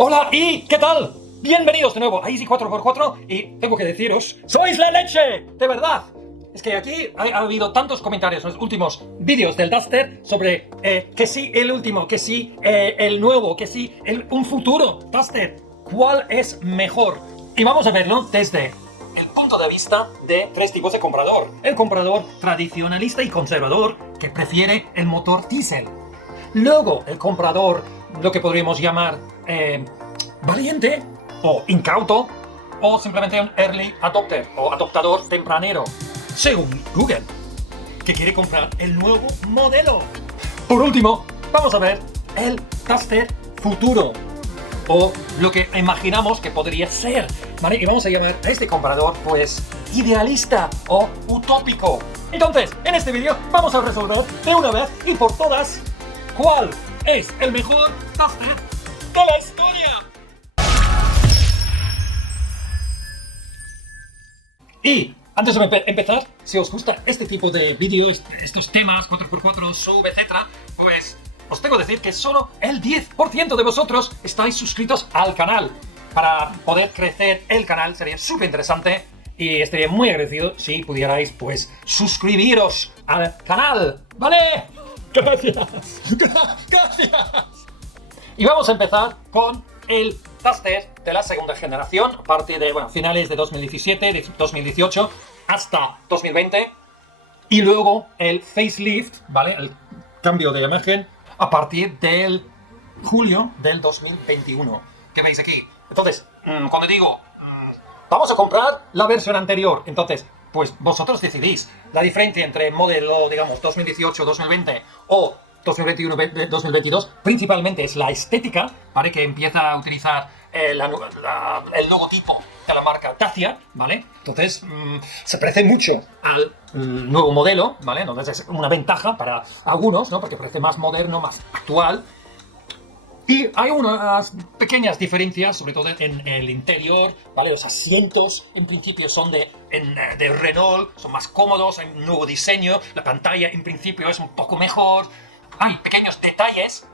Hola y ¿qué tal? Bienvenidos de nuevo a Easy 4x4 y tengo que deciros, ¡sois la leche! ¡De verdad! Es que aquí ha habido tantos comentarios en los últimos vídeos del Duster sobre que sí el último, que sí el nuevo, que sí un futuro Duster. ¿Cuál es mejor? Y vamos a verlo desde el punto de vista de tres tipos de comprador. El comprador tradicionalista y conservador que prefiere el motor diésel. Luego el comprador, lo que podríamos llamar valiente o incauto, o simplemente un early adopter o adoptador tempranero, según Google, que quiere comprar el nuevo modelo. Por último, vamos a ver el Duster futuro, o lo que imaginamos que podría ser, ¿vale? Y vamos a llamar a este comprador, pues, idealista o utópico. Entonces, en este vídeo vamos a resolver de una vez y por todas cuál es el mejor Duster de la historia. Y antes de empezar, si os gusta este tipo de vídeos, estos temas, 4x4, sub, etc., pues os tengo que decir que solo el 10% de vosotros estáis suscritos al canal. Para poder crecer el canal sería súper interesante y estaría muy agradecido si pudierais, pues, suscribiros al canal, ¿vale? Gracias. Gracias. Y vamos a empezar con el Duster de la segunda generación, a partir de finales de 2017, de 2018 hasta 2020. Y luego el facelift, ¿vale? El cambio de imagen a partir del julio del 2021. ¿Qué veis aquí? Entonces, cuando digo vamos a comprar la versión anterior, entonces, pues vosotros decidís la diferencia entre modelo, digamos, 2018-2020 o 2021-2022, principalmente es la estética, ¿vale? Que empieza a utilizar el logotipo de la marca Dacia, ¿vale? Entonces, se parece mucho al nuevo modelo, ¿vale? Entonces es una ventaja para algunos, ¿no? Porque parece más moderno, más actual. Y hay unas pequeñas diferencias, sobre todo en el interior, ¿vale? Los asientos, en principio, son de Renault, son más cómodos, hay un nuevo diseño, la pantalla, en principio, es un poco mejor. Hay pequeños detalles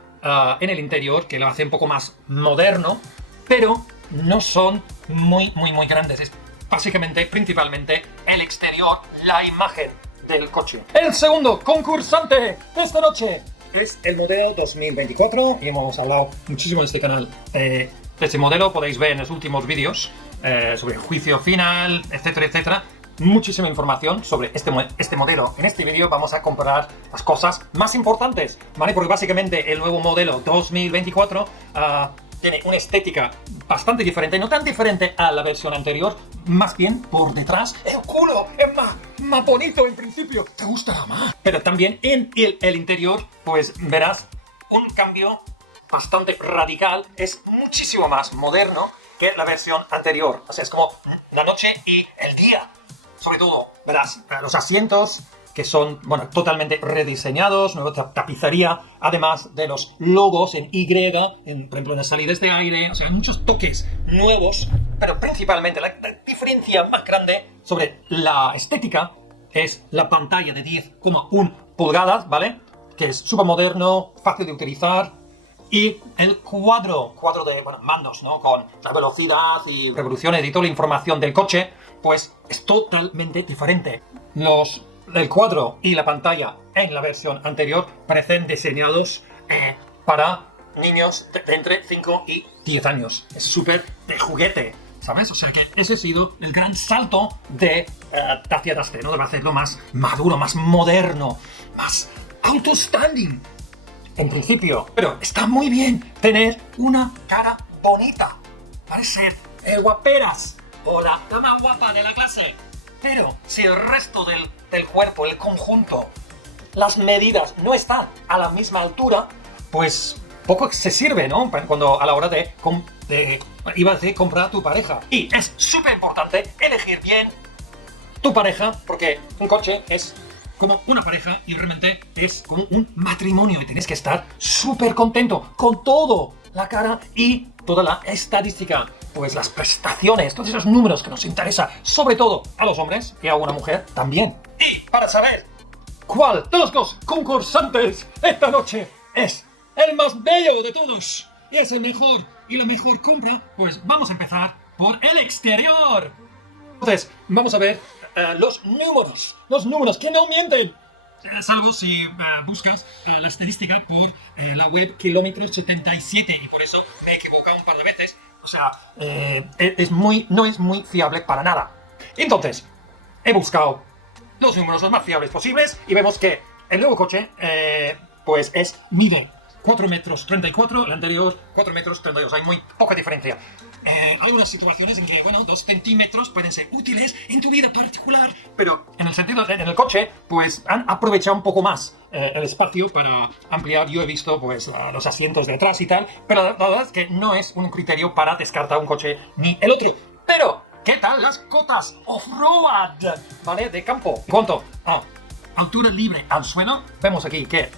en el interior que lo hacen un poco más moderno, pero no son muy grandes. Es básicamente, principalmente, el exterior, la imagen del coche. El segundo concursante de esta noche es el modelo 2024 y hemos hablado muchísimo en este canal de este modelo. Podéis ver en los últimos vídeos sobre el juicio final, etcétera, etcétera. Muchísima información sobre este modelo. En este vídeo vamos a comparar las cosas más importantes, ¿vale? Porque básicamente el nuevo modelo 2024 tiene una estética bastante diferente, no tan diferente a la versión anterior, más bien por detrás. El culo es más bonito en principio, te gustará más. Pero también en el interior, pues verás un cambio bastante radical, es muchísimo más moderno que la versión anterior. O sea, es como la noche y el día. Sobre todo, verás los asientos que son, totalmente rediseñados, nueva tapicería, además de los logos en Y, por ejemplo, en las salidas de aire. O sea, muchos toques nuevos, pero principalmente la diferencia más grande sobre la estética es la pantalla de 10,1 pulgadas, que es súper moderno, fácil de utilizar. Y el cuadro de mandos, ¿no? Con la velocidad y revoluciones y toda la información del coche, pues es totalmente diferente. El cuadro y la pantalla en la versión anterior parecen diseñados para niños de entre 5 y 10 años. Es súper de juguete, ¿sabes? O sea que ese ha sido el gran salto de Dacia Duster, ¿no? Debe hacerlo más maduro, más moderno, más outstanding. En principio, pero está muy bien tener una cara bonita, ¿vale? Ser guaperas o la más guapa de la clase. Pero si el resto del cuerpo, el conjunto, las medidas no están a la misma altura, pues poco se sirve, ¿no? Cuando a la hora de comprar a tu pareja. Y es súper importante elegir bien tu pareja, porque un coche es como una pareja y realmente es como un matrimonio y tienes que estar súper contento con todo, la cara y toda la estadística, pues las prestaciones, todos esos números que nos interesa, sobre todo a los hombres y a una mujer también. Y para saber cuál de los dos concursantes esta noche es el más bello de todos y es el mejor y la mejor compra, pues vamos a empezar por el exterior. Entonces, vamos a ver los números que no mienten. Salvo si buscas la estadística por la web kilómetros 77 y por eso me he equivocado un par de veces. O sea, no es muy fiable para nada. Entonces, he buscado los números los más fiables posibles y vemos que el nuevo coche pues mide 4 metros 34, el anterior 4 metros 32, hay muy poca diferencia. Hay unas situaciones en que, bueno, 2 centímetros pueden ser útiles en tu vida particular, pero en el coche, pues han aprovechado un poco más el espacio para ampliar. Yo he visto, pues, los asientos de atrás y tal, pero la verdad es que no es un criterio para descartar un coche ni el otro. Pero, ¿qué tal las cotas off-road, ¿vale? De campo. En cuanto a altura libre al suelo, vemos aquí que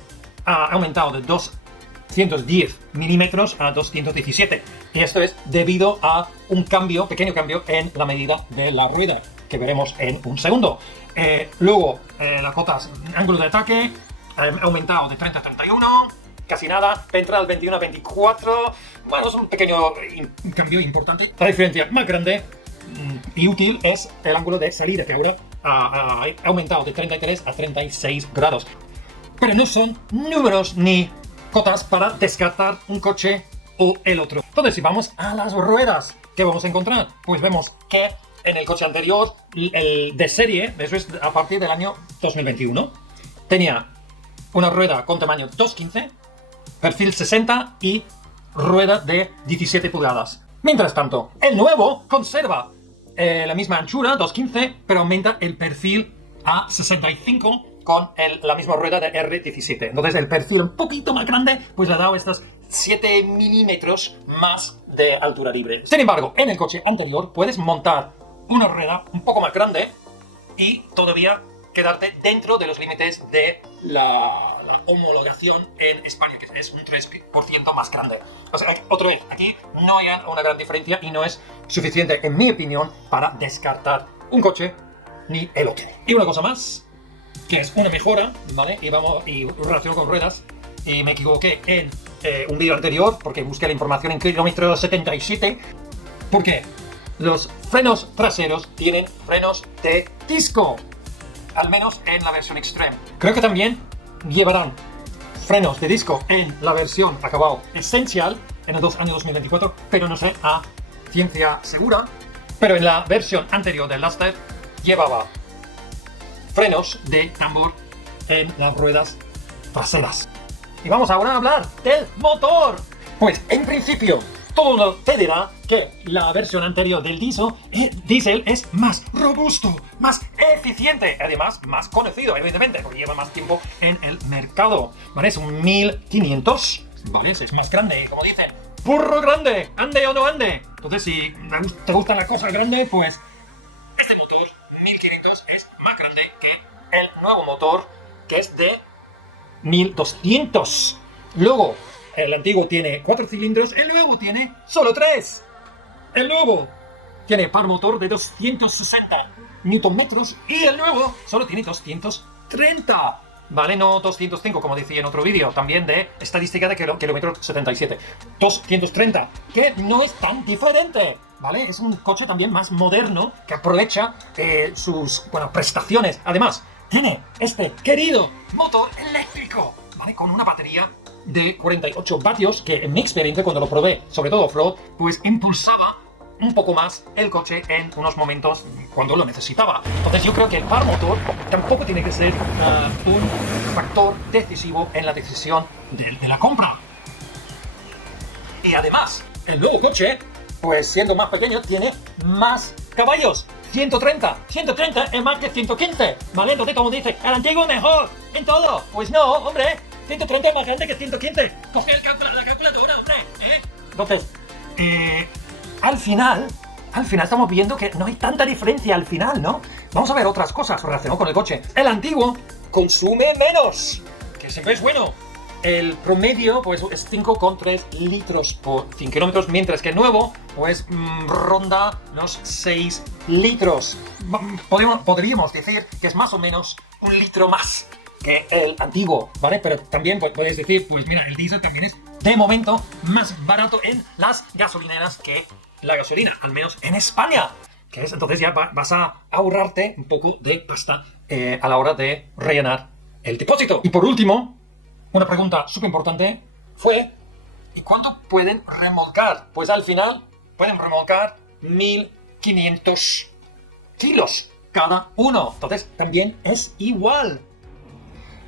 ha aumentado de 210 milímetros a 217. Y esto es debido a un pequeño cambio en la medida de la rueda, que veremos en un segundo. Luego, las cotas, ángulo de ataque, ha aumentado de 30 a 31, casi nada, ventral 21 a 24. Bueno, es un pequeño cambio importante. La diferencia más grande y útil es el ángulo de salida, que ahora ha aumentado de 33 a 36 grados. Pero no son números ni cotas para descartar un coche o el otro. Entonces, si vamos a las ruedas, ¿qué vamos a encontrar? Pues vemos que en el coche anterior, el de serie, eso es a partir del año 2021, tenía una rueda con tamaño 2.15, perfil 60 y rueda de 17 pulgadas. Mientras tanto, el nuevo conserva la misma anchura, 2.15, pero aumenta el perfil a 65 con la misma rueda de R17. Entonces el perfil un poquito más grande, pues le ha dado estos 7 milímetros más de altura libre. Sin embargo, en el coche anterior puedes montar una rueda un poco más grande y todavía quedarte dentro de los límites de la homologación en España, que es un 3% más grande. O sea, otra vez, aquí no hay una gran diferencia y no es suficiente, en mi opinión, para descartar un coche ni el otro. Y una cosa más, que es una mejora, ¿vale? Y relación con ruedas, y me equivoqué en un vídeo anterior, porque busqué la información en kilómetro 77, porque los frenos traseros tienen frenos de disco, al menos en la versión Extreme. Creo que también llevarán frenos de disco en la versión acabado Essential en el año 2024, pero no sé a ciencia segura. Pero en la versión anterior del Duster llevaba frenos de tambor en las ruedas traseras. Y vamos ahora a hablar del motor. Pues en principio todo mundo te dirá que la versión anterior del diesel es más robusto, más eficiente, además más conocido, evidentemente, porque lleva más tiempo en el mercado. ¿Vale? Es un 1500, ¿vale? Es más grande, como dicen. ¡Burro grande! ¿Ande o no ande? Entonces, si te gusta la cosa grande, pues este motor 1500 es más grande que el nuevo motor, que es de 1200. Luego, el antiguo tiene 4 cilindros, el nuevo tiene solo 3. El nuevo tiene par motor de 260 Nm y el nuevo solo tiene 230. ¿Vale? No 205, como decía en otro vídeo, también de estadística de kilómetro 77. 230, que no es tan diferente, ¿vale? Es un coche también más moderno que aprovecha sus prestaciones. Además, tiene este querido motor eléctrico, ¿vale? Con una batería de 48 vatios que en mi experiencia cuando lo probé, sobre todo off-road, pues impulsaba un poco más el coche en unos momentos cuando lo necesitaba. Entonces yo creo que el par motor tampoco tiene que ser un factor decisivo en la decisión de la compra. Y además, el nuevo coche, pues siendo más pequeño, tiene más caballos. 130 es más que 115, ¿vale? Entonces, como dice, el antiguo es mejor en todo. Pues no, hombre, 130 es más grande que 115. Coge la calculadora, hombre, ¿eh? Entonces, al final estamos viendo que no hay tanta diferencia al final, ¿no? Vamos a ver otras cosas relacionadas con el coche. El antiguo consume menos, que siempre es bueno. El promedio pues es 5,3 litros por 100 kilómetros, mientras que el nuevo pues ronda unos 6 litros. Podríamos decir que es más o menos un litro más que el antiguo, ¿vale? Pero también podéis decir, pues mira, el diésel también es de momento más barato en las gasolineras que la gasolina, al menos en España. Que es, entonces ya vas a ahorrarte un poco de pasta a la hora de rellenar el depósito. Y por último, una pregunta súper importante fue: ¿y cuánto pueden remolcar? Pues al final pueden remolcar 1500 kilos cada uno. Entonces también es igual.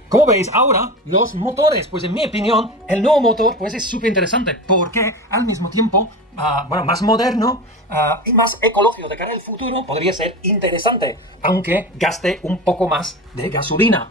Como veis ahora, los motores, pues en mi opinión, el nuevo motor pues es súper interesante porque al mismo tiempo, más moderno y más ecológico de cara al futuro, podría ser interesante, aunque gaste un poco más de gasolina.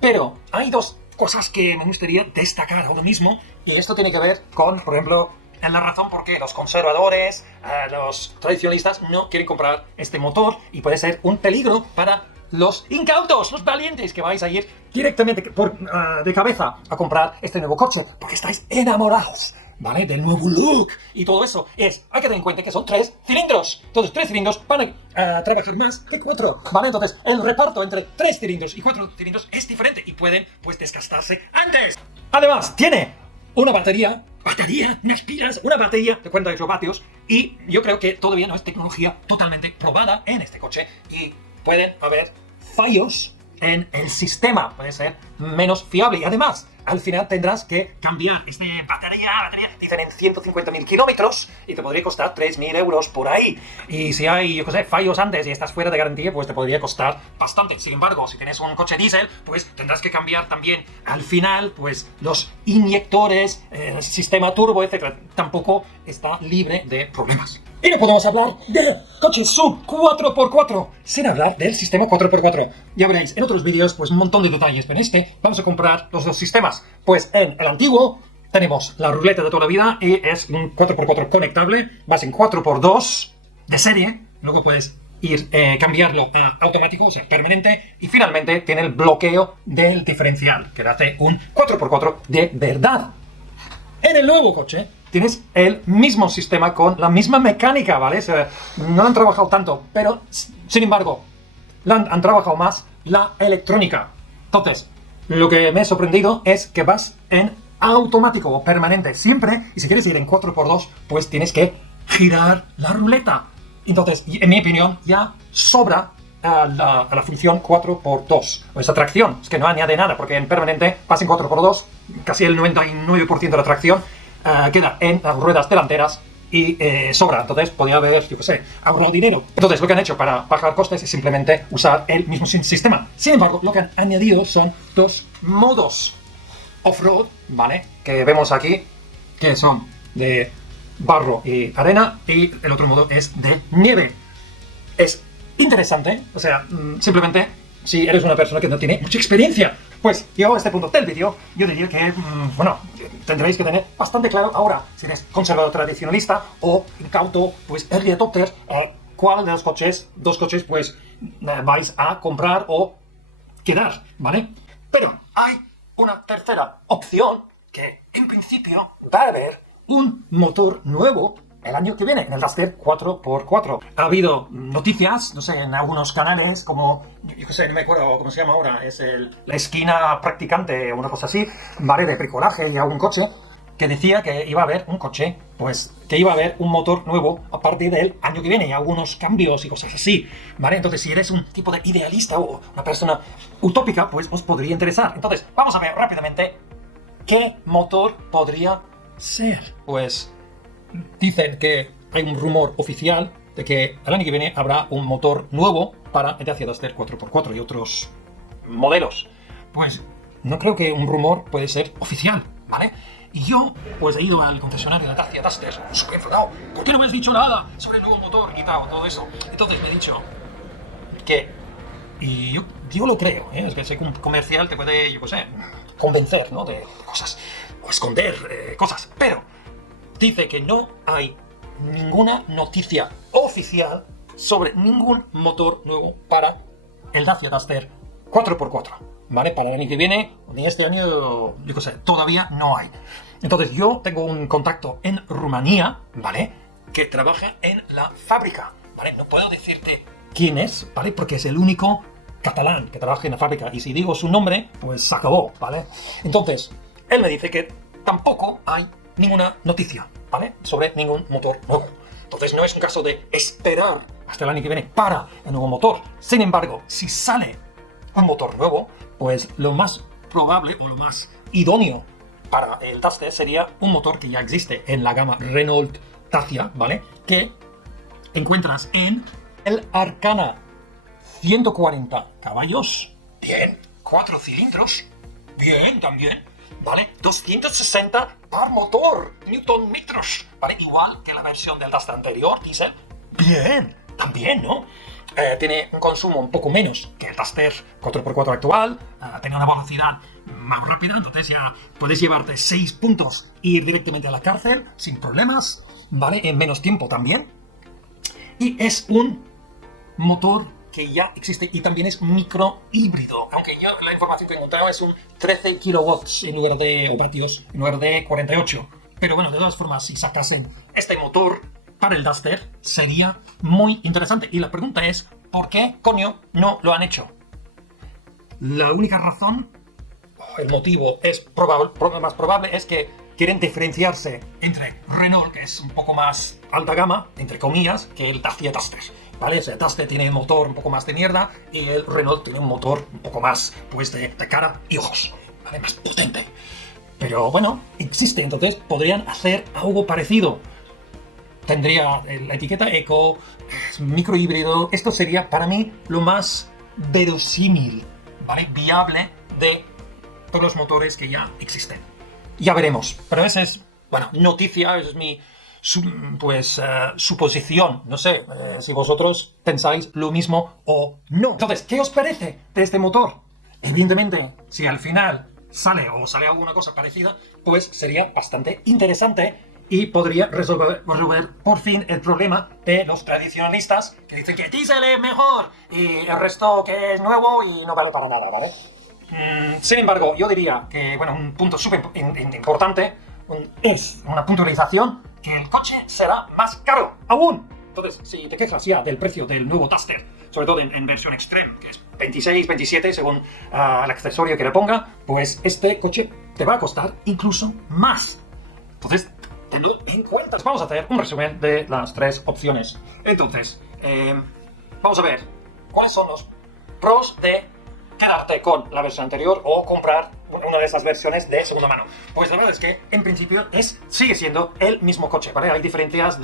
Pero hay dos cosas que me gustaría destacar ahora mismo, y esto tiene que ver con, por ejemplo, la razón por qué los conservadores, los tradicionalistas no quieren comprar este motor, y puede ser un peligro para los incautos, los valientes, que vais a ir directamente de cabeza a comprar este nuevo coche, porque estáis enamorados, ¿vale? Del nuevo look y todo eso. Hay que tener en cuenta que son 3 cilindros. Entonces, 3 cilindros van a trabajar más que 4, ¿vale? Entonces, el reparto entre 3 cilindros y 4 cilindros es diferente y pueden, pues, desgastarse antes. Además, tiene una batería, unas pilas, una batería de 48 vatios, y yo creo que todavía no es tecnología totalmente probada en este coche, y pueden haber fallos en el sistema, puede ser menos fiable, y además al final tendrás que cambiar esta batería, dicen en 150.000 kilómetros, y te podría costar 3.000 euros por ahí, y si hay, yo qué sé, fallos antes y estás fuera de garantía, pues te podría costar bastante. Sin embargo, si tienes un coche diésel, pues tendrás que cambiar también al final, pues los inyectores, el sistema turbo, etcétera. Tampoco está libre de problemas. Y no podemos hablar de coches sub 4x4 sin hablar del sistema 4x4. Ya veréis en otros vídeos pues un montón de detalles, pero en este vamos a comprar los dos sistemas. Pues en el antiguo tenemos la ruleta de toda la vida y es un 4x4 conectable, vas en 4x2 de serie, luego puedes cambiarlo a automático, o sea, permanente, y finalmente tiene el bloqueo del diferencial, que le hace un 4x4 de verdad. En el nuevo coche tienes el mismo sistema con la misma mecánica, ¿vale? O sea, no han trabajado tanto, pero sin embargo, han trabajado más la electrónica. Entonces, lo que me ha sorprendido es que vas en automático o permanente siempre, y si quieres ir en 4x2, pues tienes que girar la ruleta. Entonces, en mi opinión, ya sobra a la función 4x2, o esa tracción, es que no añade nada, porque en permanente vas en 4x2, casi el 99% de la tracción queda en las ruedas delanteras y sobra. Entonces podría haber, yo qué sé, ahorrado dinero. Entonces lo que han hecho para bajar costes es simplemente usar el mismo sistema. Sin embargo, lo que han añadido son 2 modos off-road, ¿vale? Que vemos aquí, que son de barro y arena, y el otro modo es de nieve. Es interesante, o sea, simplemente si eres una persona que no tiene mucha experiencia, pues yo a este punto del vídeo, yo diría que, tendréis que tener bastante claro ahora, si eres conservador tradicionalista o incauto, pues early adopter, cuál de los dos coches, pues vais a comprar o quedar, ¿vale? Pero hay una tercera opción, que en principio va a haber un motor nuevo el año que viene, en el Duster 4x4. Ha habido noticias, no sé, en algunos canales, como, yo qué sé, no me acuerdo cómo se llama ahora, es la esquina practicante o una cosa así, ¿vale? De bricolaje y algún coche, que decía que iba a haber un coche, pues, que iba a haber un motor nuevo a partir del año que viene, y algunos cambios y cosas así, ¿vale? Entonces, si eres un tipo de idealista o una persona utópica, pues os podría interesar. Entonces, vamos a ver rápidamente qué motor podría ser. Pues dicen que hay un rumor oficial de que el año que viene habrá un motor nuevo para el Dacia Duster 4x4 y otros modelos. Pues no creo que un rumor puede ser oficial, ¿vale? Y yo, pues he ido al concesionario de Dacia Duster, súper enfadado. ¿Por qué no me has dicho nada sobre el nuevo motor y tal, todo eso? Entonces me he dicho que, y yo lo creo, es que ese comercial te puede, yo qué sé, convencer, ¿no? De cosas, o esconder cosas, pero dice que no hay ninguna noticia oficial sobre ningún motor nuevo para el Dacia Duster 4x4, ¿vale? Para el año que viene, ni este año, yo qué sé, todavía no hay. Entonces yo tengo un contacto en Rumanía, ¿vale? Que trabaja en la fábrica, ¿vale? No puedo decirte quién es, ¿vale? Porque es el único catalán que trabaja en la fábrica, y si digo su nombre, pues se acabó, ¿vale? Entonces, él me dice que tampoco hay ninguna noticia, ¿vale? Sobre ningún motor nuevo. Entonces no es un caso de esperar hasta el año que viene para el nuevo motor. Sin embargo, si sale un motor nuevo, pues lo más probable o lo más idóneo para el Duster sería un motor que ya existe en la gama Renault Dacia, ¿vale? Que encuentras en el Arcana. 140 caballos, bien. 4 cilindros, bien también, ¿vale? 260 par motor, newton metros, ¿vale? Igual que la versión del Duster anterior, diésel, bien, también, ¿no? Tiene un consumo un poco menos que el Duster 4x4 actual, tiene una velocidad más rápida, entonces ya puedes llevarte 6 puntos e ir directamente a la cárcel sin problemas, ¿vale? En menos tiempo también. Y es un motor que ya existe y también es micro híbrido, aunque yo la información que he encontrado es un 13 kilowatts en lugar de vatios, en lugar de 48. Pero bueno, de todas formas, si sacasen este motor para el Duster, sería muy interesante. Y la pregunta es, ¿por qué, coño, no lo han hecho? La única razón, el motivo es más probable, es que quieren diferenciarse entre Renault, que es un poco más alta gama, entre comillas, que el Dacia Duster. ¿Vale? O sea, Duster tiene un motor un poco más de mierda y el Renault tiene un motor un poco más, pues, de cara y ojos, ¿vale? Más potente. Pero bueno, existe, entonces podrían hacer algo parecido. Tendría la etiqueta Eco, micro híbrido. Esto sería para mí lo más verosímil, ¿vale? Viable de todos los motores que ya existen. Ya veremos. Pero esa es, bueno, noticia, esa es mi suposición. No sé si vosotros pensáis lo mismo o no. Entonces, ¿qué os parece de este motor? Evidentemente, si al final sale alguna cosa parecida, pues sería bastante interesante y podría resolver por fin el problema de los tradicionalistas que dicen que diésel es mejor y el resto que es nuevo y no vale para nada, ¿vale? Sin embargo, yo diría que, bueno, un punto súper importante es una puntualización, que el coche será más caro aún. Entonces, si te quejas ya del precio del nuevo Duster, sobre todo en versión Extreme, que es 26, 27 según el accesorio que le ponga, pues este coche te va a costar incluso más. Entonces, tenlo en cuenta. Vamos a hacer un resumen de las tres opciones. Entonces, vamos a ver cuáles son los pros de quedarte con la versión anterior o comprar una de esas versiones de segunda mano. Pues la verdad es que en principio sigue siendo el mismo coche, ¿vale? Hay diferencias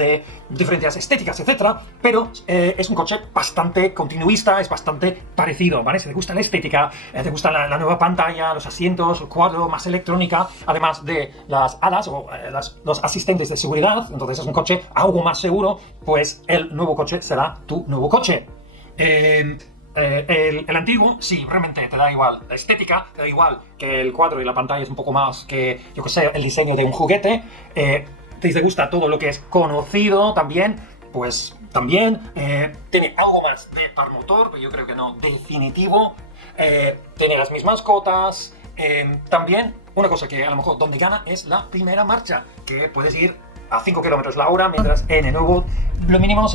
estéticas, etcétera, pero es un coche bastante continuista, es bastante parecido, ¿vale? Si te gusta la estética, te gusta la nueva pantalla, los asientos, el cuadro, más electrónica, además de las alas o los asistentes de seguridad, entonces es un coche algo más seguro, pues el nuevo coche será tu nuevo coche. El antiguo, sí, realmente te da igual la estética, te da igual que el cuadro y la pantalla es un poco más que, yo que sé, el diseño de un juguete. Te gusta todo lo que es conocido también, pues también. Tiene algo más de par motor, pero yo creo que no definitivo. Tiene las mismas cotas. También, una cosa que a lo mejor donde gana es la primera marcha, que puedes ir a 5 km la hora, mientras en el nuevo lo mínimo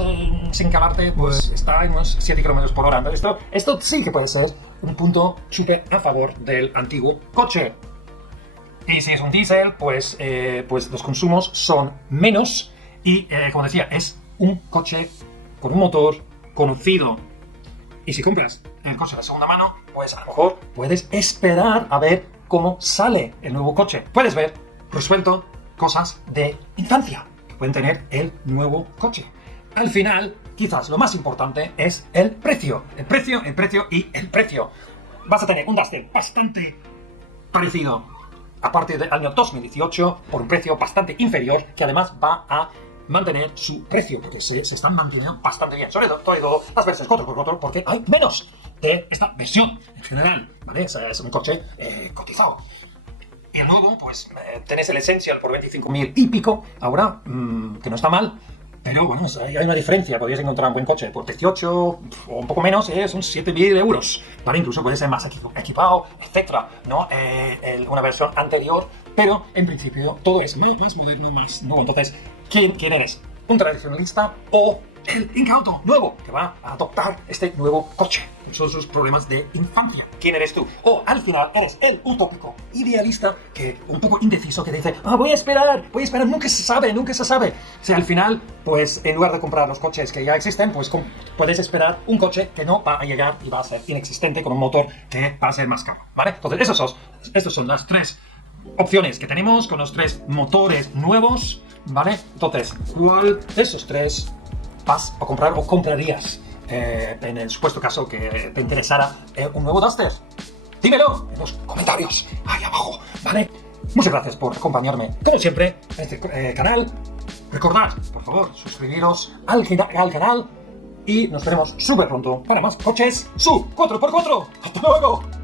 sin calarte pues está en unos 7 km por hora. Esto sí que puede ser un punto súper a favor del antiguo coche. Y si es un diésel, pues los consumos son menos y, como decía, es un coche con un motor conocido. Y si compras el coche de segunda mano, pues a lo mejor puedes esperar a ver cómo sale el nuevo coche. Puedes ver resuelto cosas de infancia que pueden tener el nuevo coche. Al final, quizás lo más importante es el precio. El precio y el precio. Vas a tener un Duster bastante parecido a partir del año 2018 por un precio bastante inferior, que además va a mantener su precio, porque se están manteniendo bastante bien. Sobre todo las versiones 4x4, porque hay menos de esta versión en general, ¿vale? Es un coche cotizado. Y el nuevo, pues tenés el Essential por 25.000 y pico ahora, que no está mal, pero bueno, hay una diferencia. Podrías encontrar un buen coche por 18 o un poco menos, son 7.000 euros, ¿vale? Incluso puede ser más equipado, etcétera, ¿no? Una versión anterior, pero en principio todo es más moderno, más nuevo. Entonces, ¿quién eres? ¿Un tradicionalista o el incauto nuevo que va a adoptar este nuevo coche con todos sus problemas de infancia. ¿Quién eres tú? O al final eres el utópico idealista que un poco indeciso que dice, voy a esperar, nunca se sabe. Si al final, pues en lugar de comprar los coches que ya existen, pues puedes esperar un coche que no va a llegar y va a ser inexistente con un motor que va a ser más caro, ¿vale? Entonces estos son las tres opciones que tenemos con los tres motores nuevos, ¿vale? Entonces, ¿cuál de esos tres vas a comprar o comprarías en el supuesto caso que te interesara un nuevo Duster? Dímelo en los comentarios ahí abajo, ¿vale? Muchas gracias por acompañarme, como siempre, en este canal. Recordad, por favor, suscribiros al canal y nos veremos súper pronto para más coches sub 4x4. ¡Hasta luego!